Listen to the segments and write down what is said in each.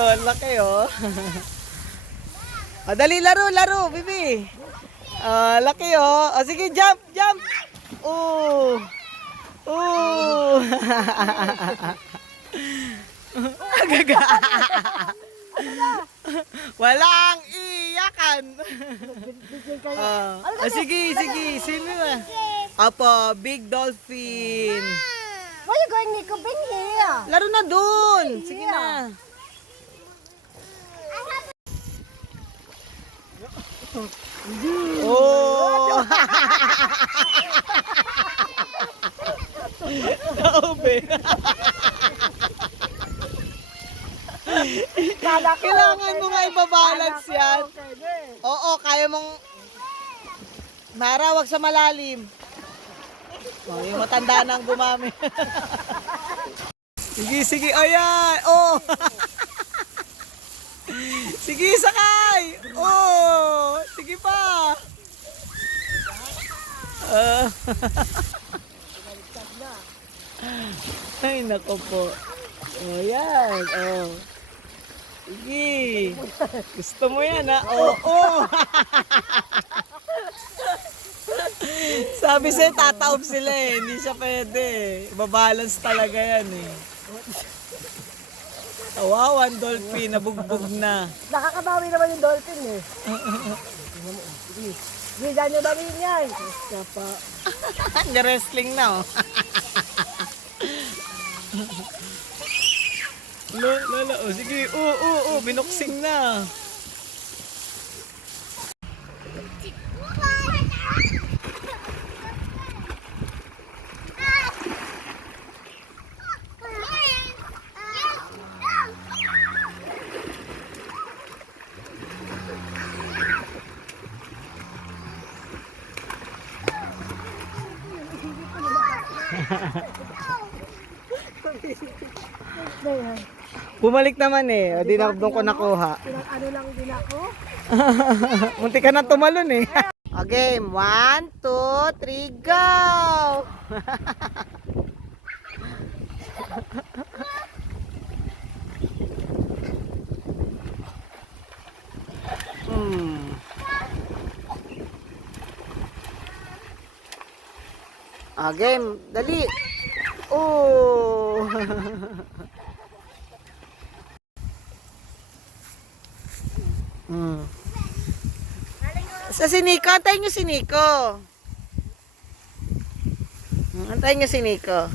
Oh, laki oh. Oh, dali laro, bibi. Laki oh. Oh, sige, jump. Oh. Oh. Gaga. Walang iyakan. Sige. Sino na? Apo, big dolphin. Why you going, Nico? Been here. Laro na dun. Sige na. Oh. Naube. Kailangan mo nga ibabalance yan. Oo, kaya mong marawag sa malalim. Oh, yung matanda nang gumamit. Sige. Ayan. Oh. Sige, sakay. Oh. Sige pa. Ay, nako po. Oh, yan. Oh. Sige. Gusto mo yan, ha? Oh. Sabi sa'yo, tataob sila eh. Hindi siya pwede. Ibabalance talaga yan eh. Kawawan, dolphin. Nabugbog na. Nakakabawi naman yung dolphin eh. Sige, dyan yung bawiin yan. Wrestling na oh. Lala, oh, sige. Binuksing na. Bumalik naman eh. O, di na doon ko nakuha. Ano lang din ako? Munti ka na tumalon eh. O, game. 1, 2, 3, go! O, game. Dali. Oh! Sa si Nico, antayin nyo si Nico. Antayin nyo si Nico.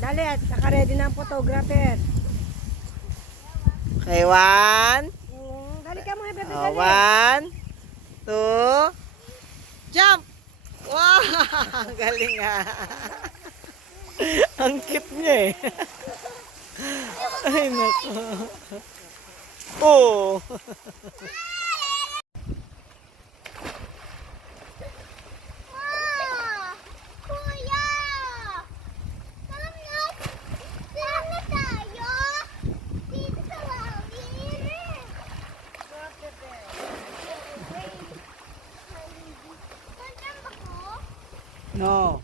Dali, naka-ready na ang photographer. Okay, 1. Dali ka mga bebe, Oh, dali. 1, 2, jump! Wow! Galing ah. Ang cute niya eh. Ay, naku. Oh! Kuya! Saan na tayo? Dito sa langit. Nandiyan ba ko? No.